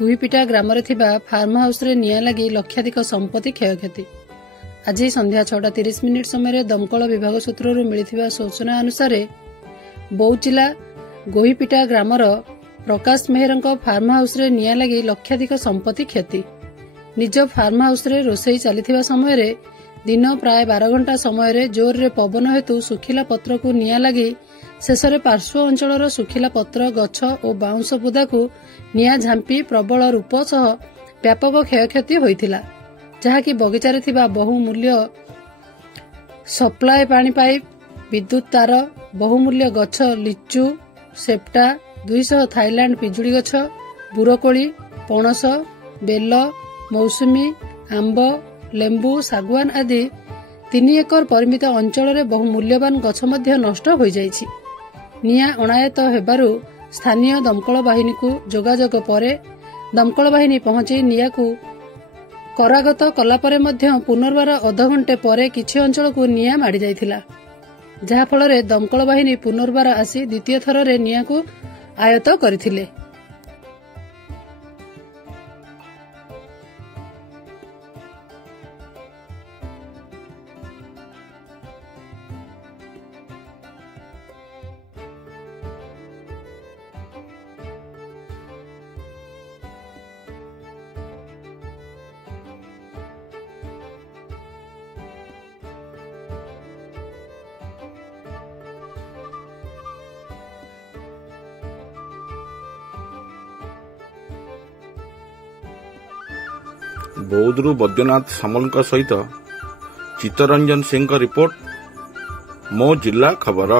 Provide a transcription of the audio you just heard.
गुहीपिटा ग्राम farm house रे निया लगी लक्षाधिक संपत्ति क्षयक्षति। आज संध्या 6:30 समय दमकल विभाग सूत्रु मिलता सूचना अनुसार बौचिला गोहीपिटा ग्रामर प्रकाश मेहर फार्म हाउस रे निया लगी लक्षाधिक संपत्ति क्षति। निज फार्म हाउस रे रोसई चली समय दिन प्राय 12 घंटा समय जोर रे पवन हेतु सुखिला पत्र को निया लगी शेष पार्श्व अंचल सुखिला पत्र गछ और बाउंश बुदा को निया झांपी प्रबल रूप सह व्यापक क्षयक्षति होइथिला, जहाँकि बगीचारे थिबा बहुमूल्य सप्लाय पानी पाइप, विद्युत तार, बहुमूल्य गछ लिचु, सेप्टा, 200 थाईलैंड पिजुड़ी गछ, बुरकोली, पणस, बेल, मौसुमी, आंब, लेंबू, सागवान आदि 3 एकर परिमित अंचल बहुमूल्यवान गछ मध्य नष्ट हो जाइछि। निया अणायत हेबारु स्थानीय दमकल बाहिनी को जोगाजोग परे दमकल बाहिनी पहुंची निया को करागत कलापरे मध्य पुनर्बार अध घंटे परे किछि अंचल को निया माड़ी जाइथिला, जहा फଳରେ दमकल बाहिनी पुनर्बार आसी द्वितीय थर रे निया को आयत करथिले। बौद्धरू बैद्यनाथ सामल सहित चित्तरंजन सिंह रिपोर्ट, मो जिला खबर।